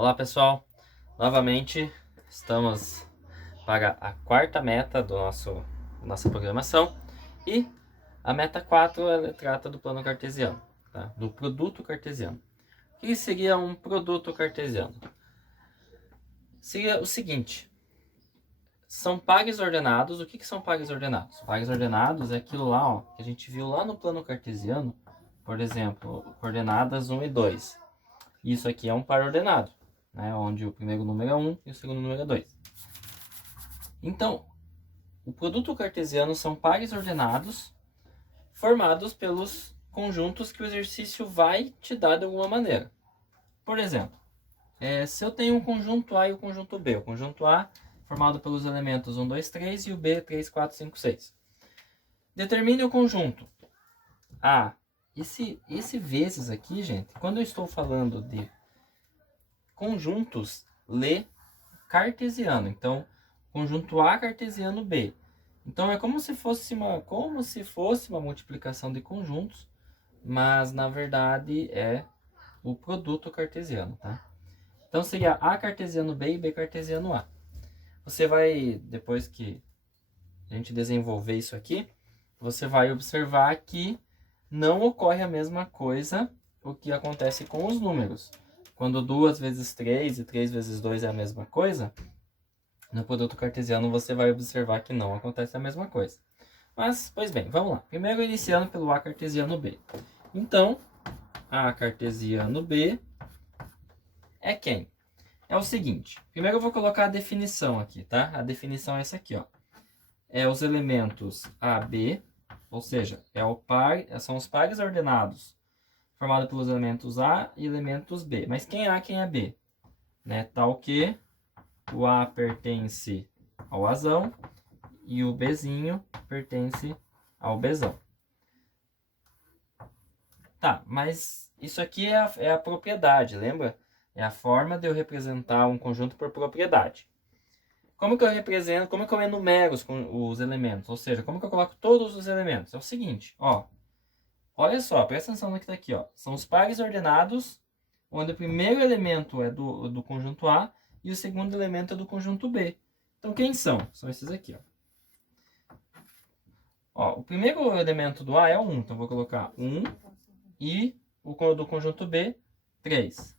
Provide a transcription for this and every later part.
Olá pessoal, novamente estamos para a quarta meta nossa programação e a meta 4 ela trata do plano cartesiano, tá? Do produto cartesiano. O que seria um produto cartesiano? Seria o seguinte, são pares ordenados. O que são pares ordenados? Pares ordenados é aquilo lá, ó, que a gente viu lá no plano cartesiano, por exemplo, coordenadas 1 e 2. Isso aqui é um par ordenado, né, onde o primeiro número é 1 e o segundo número é 2. Então, o produto cartesiano são pares ordenados formados pelos conjuntos que o exercício vai te dar de alguma maneira. Por exemplo, se eu tenho um conjunto A e o conjunto B, o conjunto A formado pelos elementos 1, 2, 3 e o B 3, 4, 5, 6. Determine o conjunto A. Esse vezes aqui, gente, quando eu estou falando de conjuntos, lê cartesiano. Então, conjunto A cartesiano B. Então, é como se fosse uma multiplicação de conjuntos, mas na verdade é o produto cartesiano, tá? Então, seria A cartesiano B e B cartesiano A. Você vai, depois que a gente desenvolver isso aqui, você vai observar que não ocorre a mesma coisa o que acontece com os números. Quando 2 vezes 3 e 3 vezes 2 é a mesma coisa, no produto cartesiano você vai observar que não acontece a mesma coisa. Mas, pois bem, vamos lá. Primeiro iniciando pelo A cartesiano B. Então, A cartesiano B é quem? É o seguinte. Primeiro eu vou colocar a definição aqui, tá? A definição é essa aqui, ó. É os elementos A, B, ou seja, são os pares ordenados formados pelos elementos A e elementos B. Mas quem é A, quem é B? Né? Tal que o A pertence ao Azão e o Bzinho pertence ao Bzão. Tá, mas isso aqui é a propriedade, lembra? É a forma de eu representar um conjunto por propriedade. Como que eu represento, como que eu enumero os elementos? Ou seja, como que eu coloco todos os elementos? É o seguinte, ó. Olha só, presta atenção no que está aqui, ó. São os pares ordenados, onde o primeiro elemento é do conjunto A e o segundo elemento é do conjunto B. Então, quem são? São esses aqui, ó. Ó, o primeiro elemento do A é o 1, então vou colocar 1 e o do conjunto B, 3.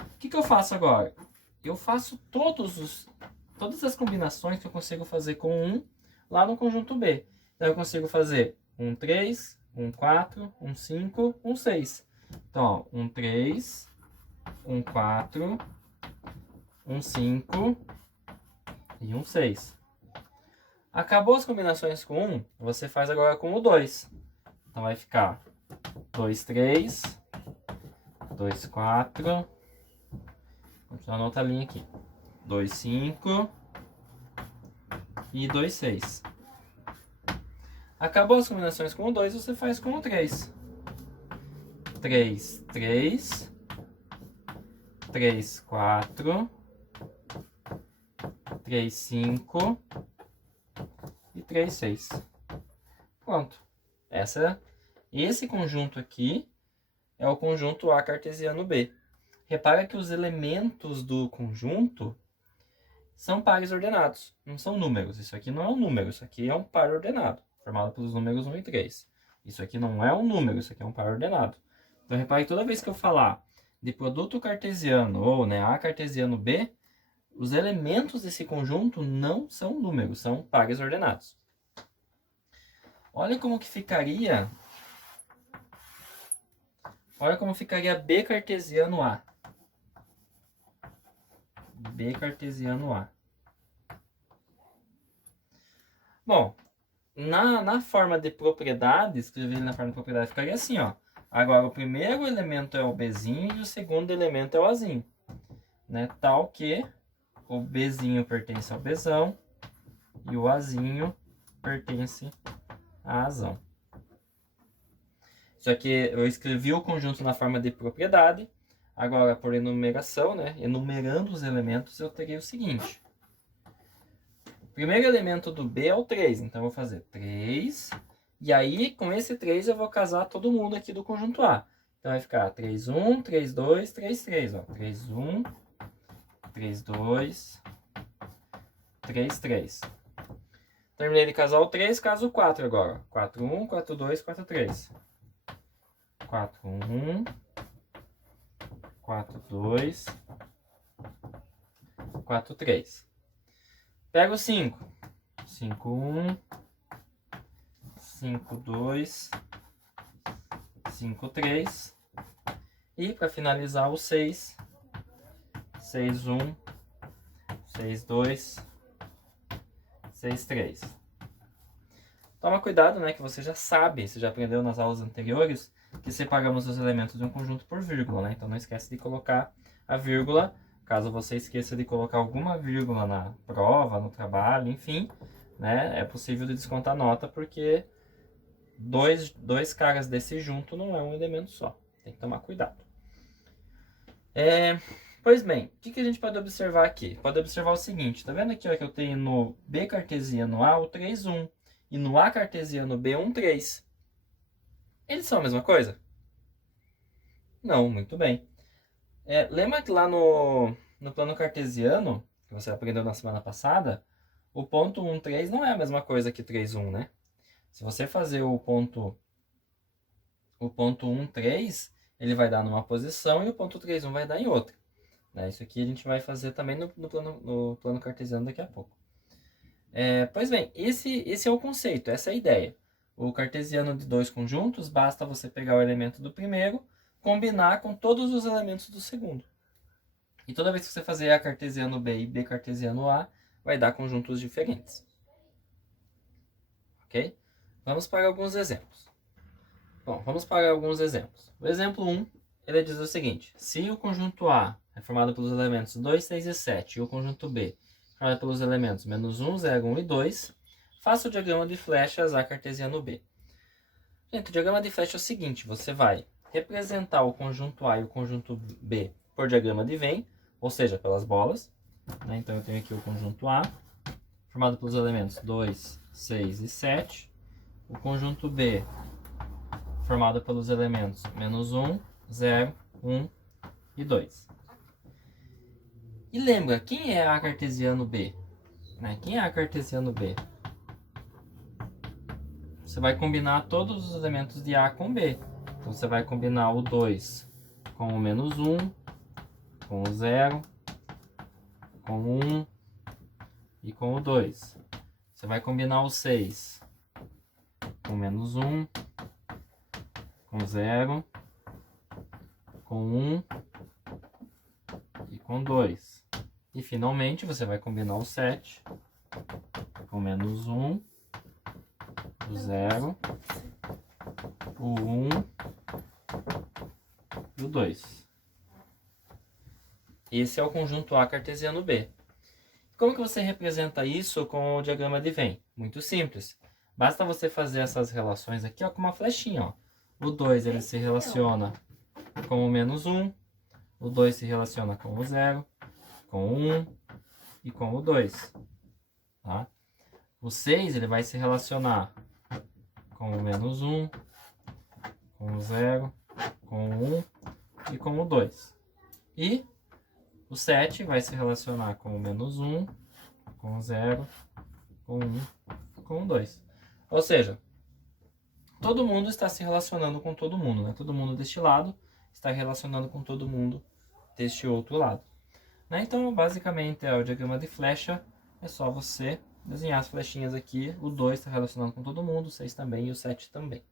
O que eu faço agora? Eu faço todas as combinações que eu consigo fazer com 1 lá no conjunto B. Então, eu consigo fazer 1, 3, 1, 4, 1, 5, 1, 6. Então, ó, 1, 3, 1, 4, 1, 5 e 1, 6. Acabou as combinações com 1, você faz agora com o 2. Então, vai ficar 2, 3, 2, 4, continuar na outra linha aqui, 2, 5 e 2, 6. Acabou as combinações com o 2, você faz com o 3. 3, 3, 3, 4, 3, 5 e 3, 6. Pronto. Esse conjunto aqui é o conjunto A cartesiano B. Repara que os elementos do conjunto são pares ordenados, não são números. Isso aqui não é um número, isso aqui é um par ordenado, formado pelos números 1 e 3. Isso aqui não é um número, isso aqui é um par ordenado. Então, repare que toda vez que eu falar de produto cartesiano ou, né, A cartesiano B, os elementos desse conjunto não são números, são pares ordenados. Olha como ficaria B cartesiano A. B cartesiano A. Bom, na forma de propriedade, escrever na forma de propriedade, ficaria assim, ó. Agora, o primeiro elemento é o Bzinho e o segundo elemento é o Azinho. Né? Tal que o Bzinho pertence ao Bzão e o Azinho pertence a Azão. Isso aqui eu escrevi o conjunto na forma de propriedade. Agora, por enumeração, né? Enumerando os elementos, eu teria o seguinte. O primeiro elemento do B é o 3, então eu vou fazer 3. E aí, com esse 3, eu vou casar todo mundo aqui do conjunto A. Então vai ficar 3, 1, 3, 2, 3, 3. Ó. 3, 1, 3, 2, 3, 3. Terminei de casar o 3, caso o 4 agora. 4, 1, 4, 2, 4, 3. 4, 1, 4, 2, 4, 3. Pego o 5. 5, 1, 5, 2, 5, 3. E para finalizar o 6, 6, 1, 6, 2, 6, 3. Toma cuidado, né, que você já sabe, você já aprendeu nas aulas anteriores, que separamos os elementos de um conjunto por vírgula, né? Então não esquece de colocar a vírgula, caso você esqueça de colocar alguma vírgula na prova, no trabalho, enfim, né? É possível de descontar nota, porque dois caras desse junto não é um elemento só. Tem que tomar cuidado. Pois bem, o que a gente pode observar aqui? Pode observar o seguinte, tá vendo aqui ó, que eu tenho no B cartesiano A o 3, 1 e no A cartesiano B 1, 3. Eles são a mesma coisa? Não, muito bem. Lembra que lá no plano cartesiano, que você aprendeu na semana passada, o ponto 1, 3 não é a mesma coisa que 3, 1, né? Se você fazer o ponto 1, 3, ele vai dar numa posição e o ponto 3, 1 vai dar em outra. Né? Isso aqui a gente vai fazer também no plano cartesiano daqui a pouco. Pois bem, esse é o conceito, essa é a ideia. O cartesiano de dois conjuntos, basta você pegar o elemento do primeiro, combinar com todos os elementos do segundo. E toda vez que você fazer A cartesiano B e B cartesiano A, vai dar conjuntos diferentes. Ok? Vamos para alguns exemplos. Bom, vamos para alguns exemplos. O exemplo 1, ele diz o seguinte. Se o conjunto A é formado pelos elementos 2, 6 e 7, e o conjunto B é formado pelos elementos menos 1, 0, 1 e 2, faça o diagrama de flechas A cartesiano B. Gente, o diagrama de flecha é o seguinte, você vai representar o conjunto A e o conjunto B por diagrama de Venn, ou seja, pelas bolas. Né? Então eu tenho aqui o conjunto A, formado pelos elementos 2, 6 e 7. O conjunto B, formado pelos elementos menos 1, 0, 1 e 2. E lembra, quem é A cartesiano B? Né? Quem é A cartesiano B? Você vai combinar todos os elementos de A com B. Então você vai combinar o 2 com o menos 1, com o 0, com o 1 e com o 2. Você vai combinar o 6 com menos 1, com 0, com 1 e com 2. E finalmente você vai combinar o 7 com menos 1, o 0, o 1 e o 2. Esse é o conjunto A cartesiano B. Como que você representa isso com o diagrama de Venn? Muito simples. Basta você fazer essas relações aqui ó, com uma flechinha. Ó. O 2 ele se relaciona com o menos 1, o 2 se relaciona com o 0, com o 1 e com o 2. Tá? O 6 ele vai se relacionar com o menos 1, com o 0, com o 1 e com o 2. E o 7 vai se relacionar com o menos 1, com o 0, com o 1 e com o 2. Ou seja, todo mundo está se relacionando com todo mundo. Né? Todo mundo deste lado está relacionando com todo mundo deste outro lado. Né? Então, basicamente, o diagrama de flecha é só você desenhar as flechinhas aqui. O 2 está relacionando com todo mundo, o 6 também e o 7 também.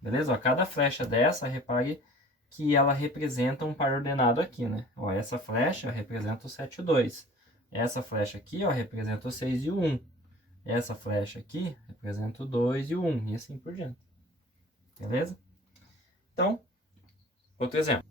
Beleza? Ó, cada flecha dessa, repare que ela representa um par ordenado aqui, né? Ó, essa flecha representa o 7 e o 2. Essa flecha aqui, ó, representa o 6 e o 1. Essa flecha aqui representa o 2 e o 1, e assim por diante. Beleza? Então, outro exemplo.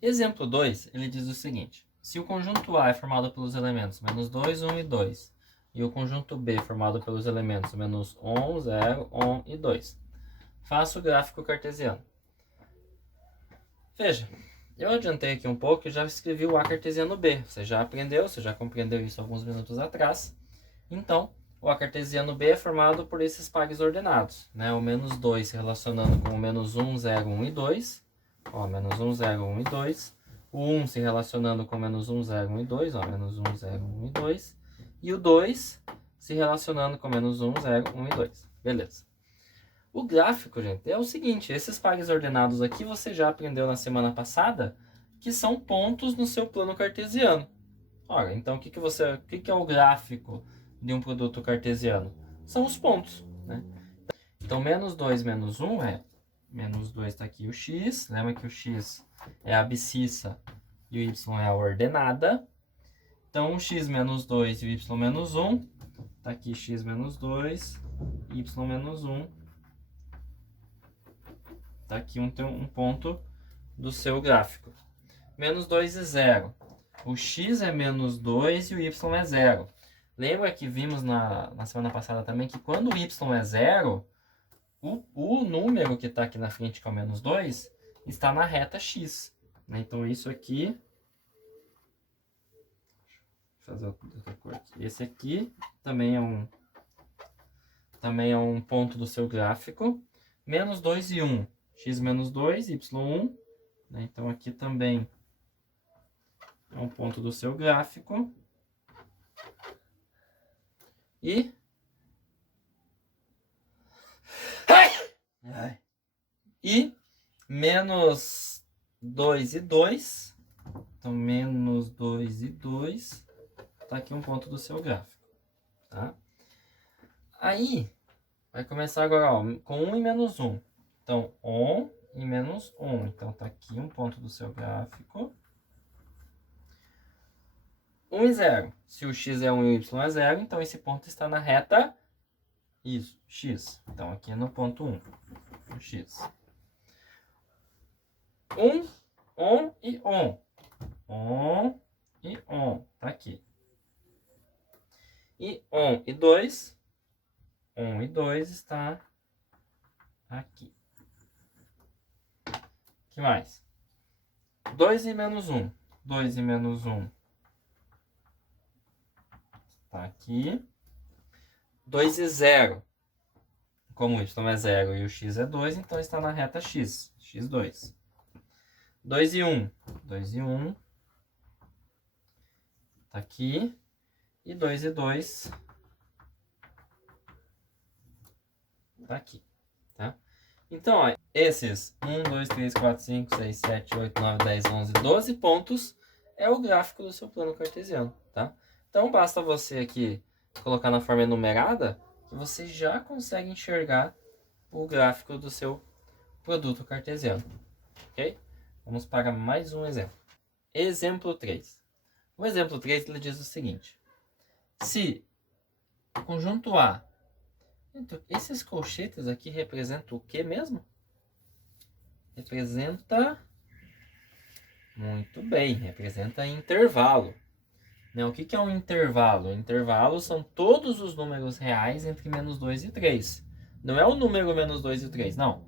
Exemplo 2, ele diz o seguinte. Se o conjunto A é formado pelos elementos menos 2, 1 e 2, e o conjunto B é formado pelos elementos menos 1, 0, 1 e 2, faça o gráfico cartesiano. Veja, eu adiantei aqui um pouco e já escrevi o A cartesiano B. Você já aprendeu, você já compreendeu isso alguns minutos atrás. Então, o A cartesiano B é formado por esses pares ordenados. Né? O menos 2 se relacionando com o menos 1, 0, 1 e 2. Ó, menos 1, 0, 1 e 2. O 1 se relacionando com menos 1, 0, 1 e 2, ó, menos 1, 0, 1 e 2. E o 2 se relacionando com menos 1, 0, 1 e 2. Beleza. O gráfico, gente, é o seguinte, esses pares ordenados aqui você já aprendeu na semana passada, que são pontos no seu plano cartesiano. Ora, então o que é o gráfico de um produto cartesiano? São os pontos, né? Então, menos 2 menos 1 é... Menos 2 está aqui o x. Lembra que o x é a abscissa e o y é a ordenada. Então, o x menos 2 e o y menos 1. Está aqui x menos 2, y menos 1. Está aqui um ponto do seu gráfico. Menos 2 e 0. O x é menos 2 e o y é 0. Lembra que vimos na semana passada também que quando o y é 0, o número que está aqui na frente, que é o menos 2, está na reta x. Né? Então, isso aqui... Deixa eu fazer outra cor aqui. Esse aqui também é um ponto do seu gráfico. Menos 2 e 1. X menos 2, y1. Né? Então, aqui também é um ponto do seu gráfico. E menos 2 e 2. Então, menos 2 e 2. Tá aqui um ponto do seu gráfico. Tá? Aí, vai começar agora, ó, com 1 e menos 1. Então, 1 e menos 1. Então, tá aqui um ponto do seu gráfico. 1 e 0. Se o x é 1 e o y é 0, então esse ponto está na reta... Isso, x. Então, aqui no ponto 1. O x. 1 e 1. 1 e 1. Tá aqui. E 1 e 2. 1 e 2 está aqui. O que mais? 2 e menos 1. 2 e menos 1 está aqui. 2 e 0. Como o y é 0 e o x é 2, então está na reta x. x2. 2 e 1. 2 e 1 está aqui. E 2 e 2 está aqui. Tá? Então, ó, esses 1, 2, 3, 4, 5, 6, 7, 8, 9, 10, 11, 12 pontos é o gráfico do seu plano cartesiano. Tá? Então, basta você aqui colocar na forma enumerada que você já consegue enxergar o gráfico do seu produto cartesiano. Ok? Vamos para mais um exemplo. Exemplo 3. O exemplo 3 ele diz o seguinte. Se o conjunto A... Então, esses colchetes aqui representam o que mesmo? Representa... Muito bem, representa intervalo. Né? O que é um intervalo? Intervalo são todos os números reais entre menos 2 e 3. Não é o número menos 2 e 3, não.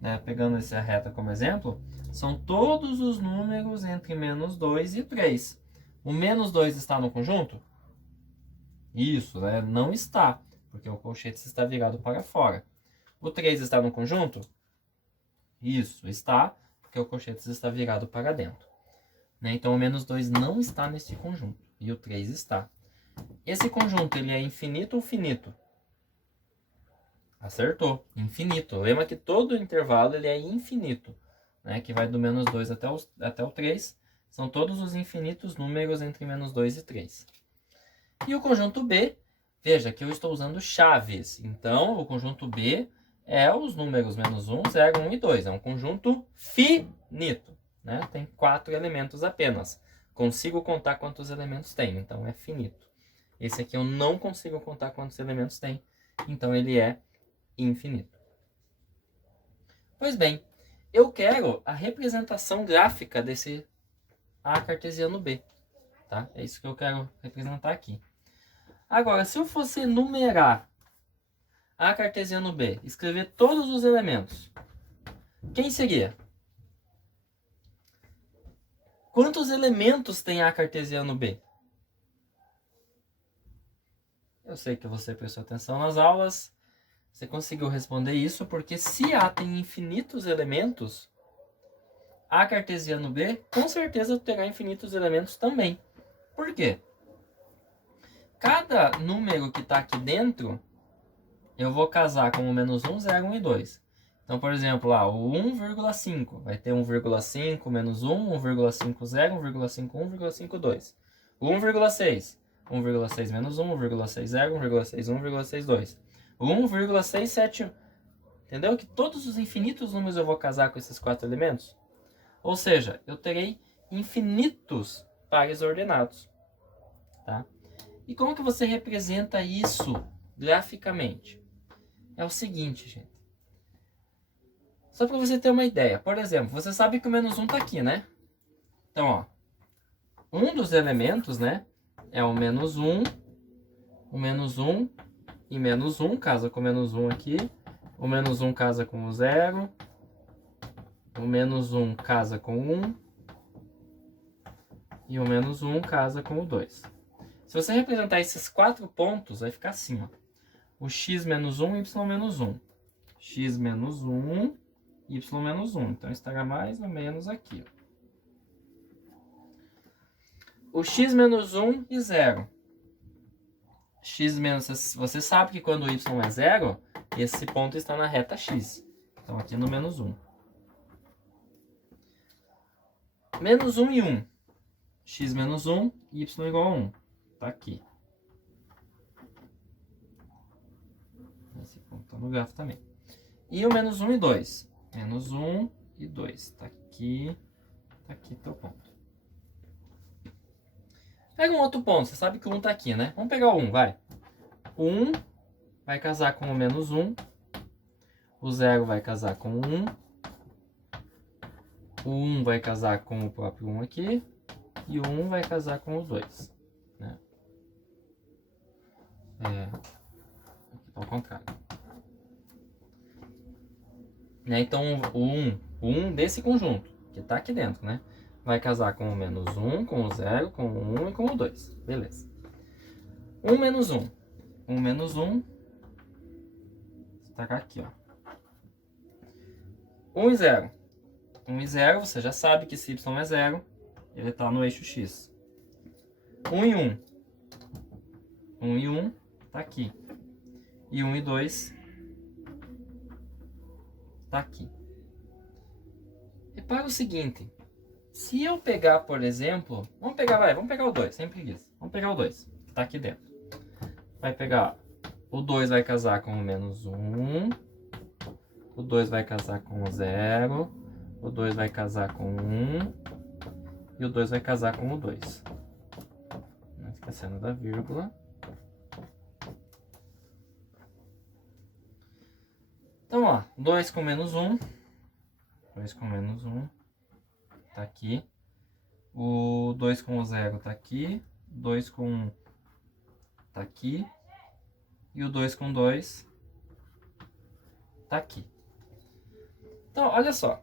Né? Pegando essa reta como exemplo, são todos os números entre menos 2 e 3. O menos 2 está no conjunto? Isso, né? Não está, porque o colchete está virado para fora. O 3 está no conjunto? Isso, está, porque o colchete está virado para dentro. Né? Então, o menos 2 não está nesse conjunto, e o 3 está. Esse conjunto, ele é infinito ou finito? Acertou, infinito. Lembra que todo intervalo ele é infinito, né? Que vai do menos 2 até o 3. São todos os infinitos números entre menos 2 e 3. E o conjunto B, veja que eu estou usando chaves. Então, o conjunto B é os números menos 1, 0, 1 e 2. É um conjunto finito. Né? Tem 4 elementos apenas. Consigo contar quantos elementos tem, então é finito. Esse aqui eu não consigo contar quantos elementos tem, então ele é infinito. Pois bem, eu quero a representação gráfica desse A cartesiano B. Tá? É isso que eu quero representar aqui. Agora, se eu fosse enumerar A cartesiano B, escrever todos os elementos, quem seria? Quantos elementos tem A cartesiano B? Eu sei que você prestou atenção nas aulas, você conseguiu responder isso, porque se A tem infinitos elementos, A cartesiano B, com certeza terá infinitos elementos também. Por quê? Cada número que está aqui dentro, eu vou casar com o menos 1, 0, 1 e 2. Então, por exemplo, lá, o 1,5 vai ter 1,5 menos 1, 1,5 0, 1,5 1, 1,5 2. O 1,6, 1,6 menos 1, 1,6 0, 1,6 1, 1,6 2. O 1,671. Entendeu? Que todos os infinitos números eu vou casar com esses 4 elementos. Ou seja, eu terei infinitos pares ordenados. Tá? E como que você representa isso graficamente? É o seguinte, gente. Só para você ter uma ideia. Por exemplo, você sabe que o menos 1 está aqui, né? Então, ó. Um dos elementos, né? É o menos 1 e menos 1. Casa com o menos 1 aqui. O menos 1 casa com o 0. O menos 1 casa com 1. E o menos 1 casa com o 2. Se você representar esses 4 pontos, vai ficar assim, ó. O x menos 1, y menos 1. X menos 1, y menos 1. Então, estará mais ou menos aqui, ó. O x menos 1 e 0. X menos... Você sabe que quando o y é 0, esse ponto está na reta x. Então, aqui no menos 1. Menos 1 e 1. X menos 1, y igual a 1. Tá aqui. Esse ponto tá no grafo também. E o menos 1 e 2. Menos 1 e 2. Tá aqui teu ponto. Pega um outro ponto. Você sabe que o 1 tá aqui, né? Vamos pegar o 1, vai. O 1 vai casar com o menos 1. O 0 vai casar com o 1. O 1 vai casar com o próprio 1 aqui. E o 1 vai casar com o 2. Né? Aqui tá ao contrário. Né? Então, o 1 desse conjunto, que tá aqui dentro, né? Vai casar com o menos 1, com o 0, com o 1 e com o 2. Beleza. 1 menos 1. 1 menos 1. Está aqui, ó. 1 e 0. 1 e 0, você já sabe que se y é 0, ele está no eixo x. 1 e 1. 1 e 1 está aqui. E 1 e 2 está aqui. Repara o seguinte. Se eu pegar, por exemplo... Vamos pegar o 2, sem preguiça. Vamos pegar o 2, que está aqui dentro. Vai pegar... O 2 vai casar com o menos 1. O 2 vai casar com o 0. O 2 vai casar com o 1. E o 2 vai casar com o 2. Não esquecendo da vírgula. Então, ó. 2 com menos 1. 2 com menos 1. Tá aqui. O 2 com o 0 tá aqui. 2 com 1 tá aqui. E o 2 com 2 tá aqui. Então, olha só.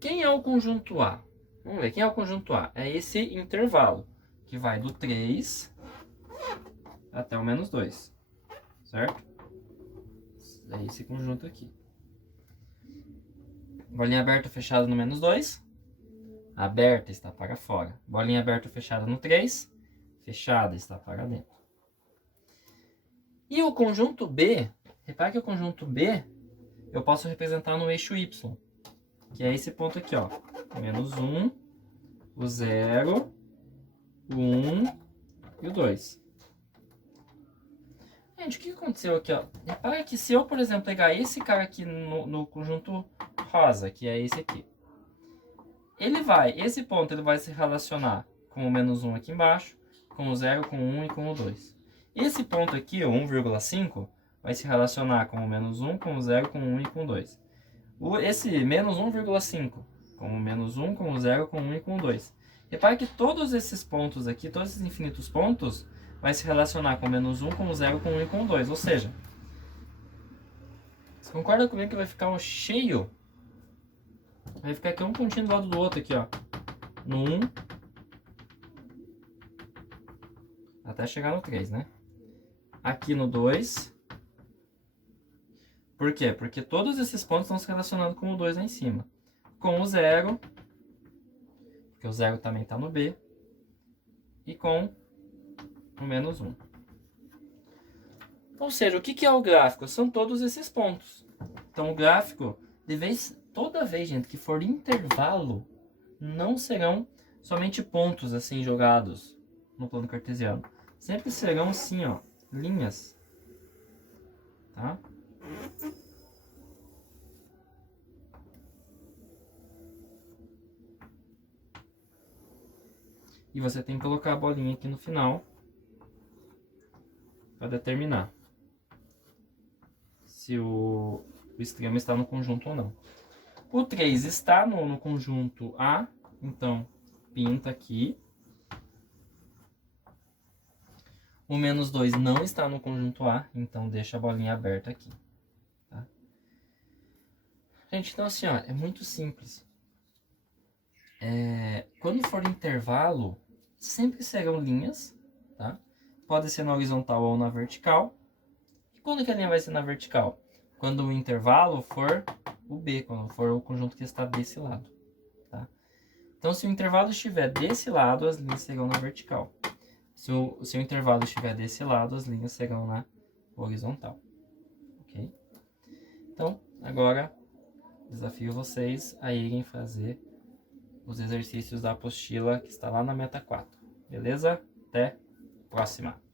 Quem é o conjunto A? Vamos ver, quem é o conjunto A? É esse intervalo, que vai do 3 até o menos 2, certo? É esse conjunto aqui. Bolinha aberta ou fechada no menos 2. Aberta está para fora. Bolinha aberta ou fechada no 3. Fechada está para dentro. E o conjunto B, repare que o conjunto B eu posso representar no eixo Y, que é esse ponto aqui, ó. Menos 1, o 0, o 1 e o 2. Gente, o que aconteceu aqui, ó? Repara que se eu, por exemplo, pegar esse cara aqui no conjunto rosa, que é esse aqui, esse ponto ele vai se relacionar com o menos 1 aqui embaixo, com o 0, com o 1 e com o 2. Esse ponto aqui, o 1,5, vai se relacionar com o menos 1, com o 0, com o 1 e com o 2. Esse menos 1,5, com o menos 1, com o 0, com o 1 e com o 2. Repare que todos esses pontos aqui, todos esses infinitos pontos, vai se relacionar com o menos 1, com o 0, com o 1 e com o 2. Ou seja, você concorda comigo que vai ficar um cheio? Vai ficar aqui um pontinho do lado do outro aqui, ó. No 1, até chegar no 3, né? Aqui no 2. Por quê? Porque todos esses pontos estão se relacionando com o 2 lá em cima. com o 0, porque o 0 também está no B, e com o menos 1. Ou seja, o que é o gráfico? São todos esses pontos. Então, o gráfico, toda vez, gente, que for intervalo, não serão somente pontos assim jogados no plano cartesiano. Sempre serão assim, ó, linhas. Tá? E você tem que colocar a bolinha aqui no final para determinar se o extremo está no conjunto ou não. O 3 está no conjunto A, então pinta aqui. O menos 2 não está no conjunto A, então deixa a bolinha aberta aqui. Tá? Gente, então assim, ó, é muito simples. Quando for intervalo, sempre serão linhas, tá? Pode ser na horizontal ou na vertical. E quando que a linha vai ser na vertical? Quando o intervalo for o B, quando for o conjunto que está desse lado, tá? Então, se o intervalo estiver desse lado, as linhas serão na vertical. Se o intervalo estiver desse lado, as linhas serão na horizontal, ok? Então, agora, desafio vocês a irem fazer os exercícios da apostila que está lá na meta 4, beleza? Até a próxima!